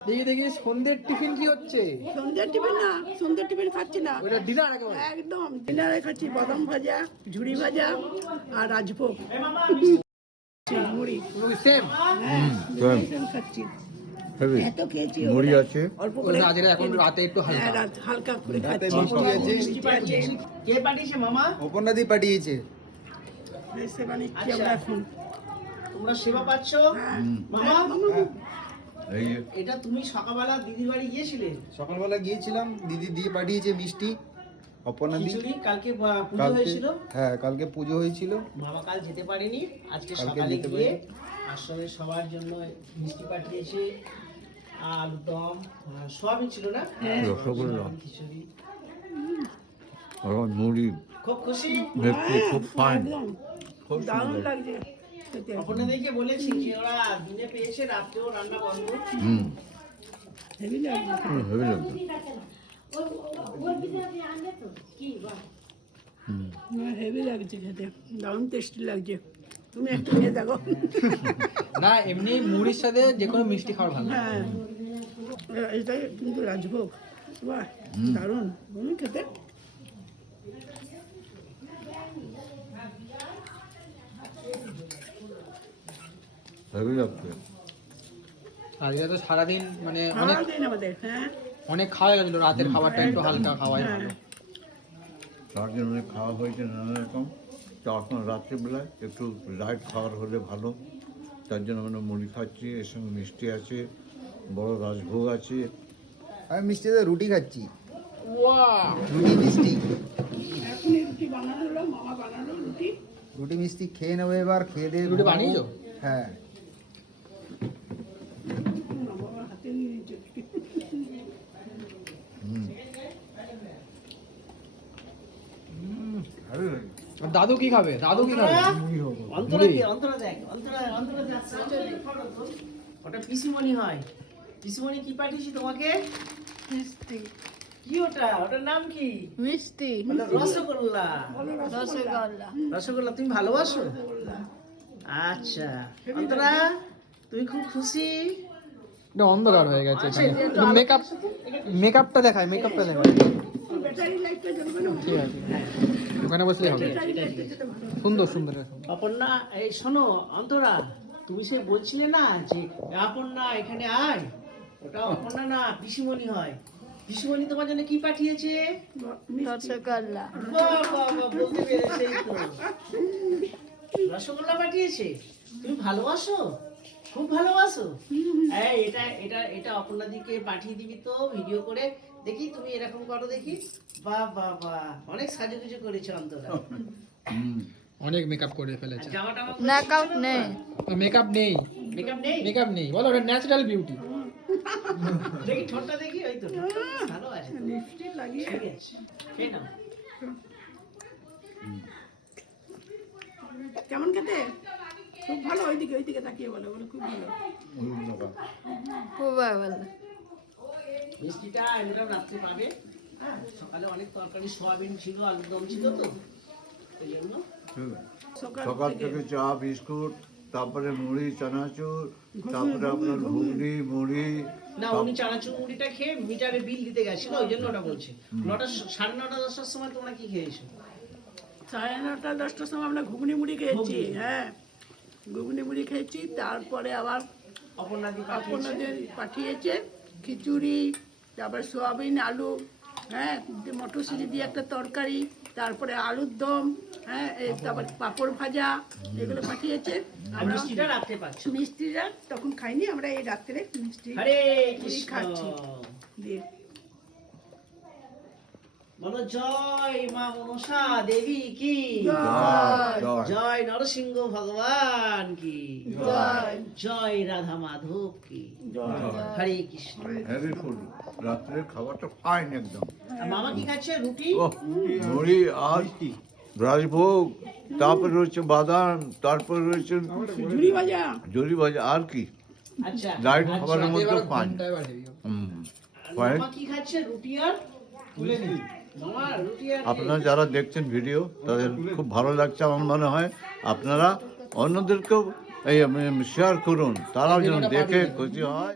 দেখি দেখি সন্ধ্যের টিফিন কি হচ্ছে? সন্ধ্যের টিফিন না, সন্ধ্যের টিফিন খাচ্ছি না, ওটা ডিনার একেবারে। একদম ডিনারে খাচ্ছি বাদাম ভাজা, ঝুড়ি ভাজা আর রাজভোগ মুড়ি। সেম সেম খাচ্ছি। হেভি এত খেয়েছি, মুড়ি আছে। অল্প করে আজকে এখন রাতে একটু হালকা। হ্যাঁ, হালকা করে খাচ্ছি। মিষ্টি আছে। কে পাঠিয়েছে মামা? অপর্ণাদি পাঠিয়েছে। এসে বানিয়েছি আমরা এখন। তোমরা সেবা পাচ্ছ মামা? এই এটা তুমি সকালবেলা দিদির বাড়ি গিয়েছিলে? সকালবেলা গিয়েছিলাম, দিদি দিয়ে পাঠিয়েছে মিষ্টি। অপর্ণাদি খিচুড়ি কালকে পুজো কালকে, হয়েছিল। হ্যাঁ কালকে পুজো হয়েছিল। মামা কাল যেতে পারেনি, আজকে কালকে সকালে যেতে গিয়ে আশ্রমে সবার জন্য মিষ্টি পাঠিয়েছে, আলুরদম, সবই ছিল না? রসগোল্লা। সয়াবিন খিচুড়ি। আর মুড়ি খুব খুশি। দেখতে খুব ফাইন, একদম খুব দারুণ সুন্দর। লাগছে খেতে। আপনাদেরকে বলেছি যে ওরা দিনে পেয়েছে, রাত্রেও রান্না বন্ধ। হুম হেভি লাগছে। হেভি লাগবে। হেভি লাগছে খেতে, দারুণ টেস্টি লাগছে। তুমি একটু খেয়ে দেখো। না এমনি মুড়ির সাথে যে কোনো মিষ্টি খাওয়ার ভালো। হ্যাঁ, এটাই কিন্তু রাজভোগ। বাহ, দারুণ তুমি খেতে। হেভি লাগবে। আজকে তো সারাদিন মানে অনেক সারাদিন আমাদের, হ্যাঁ অনেক খাওয়া গেছিল, রাতের খাবারটা একটু হালকা খাওয়াই ভালো। সারাদিন অনেক খাওয়া হয়েছে নানা রকম, তো এখন রাত্রিবেলায় একটু লাইট খাবার হলে ভালো। তার জন্য আমরা মুড়ি খাচ্ছি, এর সঙ্গে মিষ্টি আছে, বড় রাজভোগ আছে। আমি মিষ্টিতে রুটি খাচ্ছি। ওয়াও! রুটি মিষ্টি, এখন রুটি বানানো হলো, মামা বানালো রুটি। রুটি মিষ্টি খেয়ে নেবো এবার। খেয়ে দিয়ে রুটি বানিয়েছো? হ্যাঁ। মামা হাতে নিয়ে নিচ্ছে। হেভি লাগে। আর দাদু কি খাবে? দাদু কি খাবে? অন্তরা কে? অন্তরা দেখ, অন্তরা দেখ। ওটা পিসিমণি হয়। পিসিমণি কি পাঠিয়েছি তোমাকে? মিষ্টি কি ওটা? ওটার নাম কি? মিষ্টি ওটা রসগোল্লা। রসগোল্লা রসগোল্লা তুমি ভালোবাসো? আচ্ছা অন্তরা, তুমি খুব খুশি? এটা অন্ধকার হয়ে গেছে। আচ্ছা, একটু আলো- মেকআপ, মেকআপটা দেখায়, মেকআপটা দেখায়। ব্যাটারি লাইটটা জ্বলবে না? ঠিক আছে, ওখানে বসলেই হবে। ব্যাটারি লাইটটা যেতে ভালো। সুন্দর সুন্দর। অপর্ণা, এই শোনো অন্তরা, তুমি সে বলছিলে না যে অপর্ণা এখানে আয়, ওটা অপর্ণা না, পিসিমণি হয়। পিসিমণি তোমার জন্য কি পাঠিয়েছে? রসগোল্লা বাহ বাহ বাহ, বলতে পেরেছেই তো। রসগোল্লা পাঠিয়েছে। তুমি ভালোবাসো? খুব ভালোবাসো? এই এটা এটা এটা অপর্ণাদিকে পাঠিয়ে দিবি তো ভিডিও করে, দেখি তুমি এরকম করো দেখি। বাহ বাহ বাহ, অনেক সাজুগুজু করেছো অন্তরা। অনেক মেকআপ করে ফেলেছে। জামা টামা মেকআপ নেই মেকআপ নেই, মেকআপ নেই? মেকআপ নেই, বলো ওটা ন্যাচারাল বিউটি। দেখি ঠোঁটটা দেখি, ওই তো ভালো আছে তো। লিপস্টিক লাগিয়ে ঠিক আছে, খেয়ে নাও। কেমন খেতে? খুব ভালো। ওইদিকে ওইদিকে তাকিয়ে বলো, বলো খুব ভালো। খুব ভালো মিষ্টিটা এমনিটাও রাত্রে পাবে। হ্যাঁ, সকালে অনেক তরকারি, সোয়াবিন ছিল, আলুর দম ছিল তো, এই জন্য। সকাল সকাল থেকে চা বিস্কুট, তারপরে মুড়ি চানাচুর, তারপরে আপনার ঘুগনি মুড়ি। না, উনি চানাচুর মুড়িটা খেয়ে মিটারে বিল দিতে গেছিল, ওই জন্য ওটা বলছে। 9:30 10টার সময় তোমরা কি খেয়েছো? 9:30 10টার সময় আমরা ঘুগনি মুড়ি খেয়েছি। ঘুগনি। হ্যাঁ, ঘুগনি মুড়ি খেয়েছি। তারপরে আবার অপর্ণাদি পাঠিয়েছে। আপনাদের পাঠিয়েছে খিচুড়ি, তারপরে সোয়াবিন আলু, হ্যাঁ মটরশুঁটি দিয়ে একটা তরকারি, তারপরে আলুর দম, হ্যাঁ তারপর পাঁপড় ভাজা, এগুলো পাঠিয়েছে। আর আমরা মিষ্টিটা রাত্রে পাচ্ছ। মিষ্টিটা তখন খাইনি, আমরা এই রাত্রে মিষ্টি হরে মুড়ি কৃষ্ণ। খাচ্ছি দিয়ে। বলো জয় মা মনসা দেবী কি, জয়। জয় নরসিংহ ভগবান কি, জয়। জয় রাধা মাধব কি, হরে কৃষ্ণ। হেভি ফুড, রাত্রের খাবারটা ফাইন একদম। আর মামা কি খাচ্ছে? রুটি। ওহ, মুড়ি আর রাজভোগ, তারপরে রয়েছে বাদাম, তারপরে রয়েছে ঝুড়ি ভাজা। জরি ভাজা, আর কি আচ্ছা, লাইট আচ্ছা। খাবারের মধ্যে ফাইন। ঘন্টা এবার হেভি হবে। আর ফাইন। মামা কি খাচ্ছে? রুটি আর মামা রুটি আর আপনারা যারা দেখছেন ভিডিও, তাদের খুব ভালো লাগছে আমার মনে হয়। আপনারা অন্যদেরকেও এই শেয়ার করুন, তারাও যেন দেখে খুশি হয়।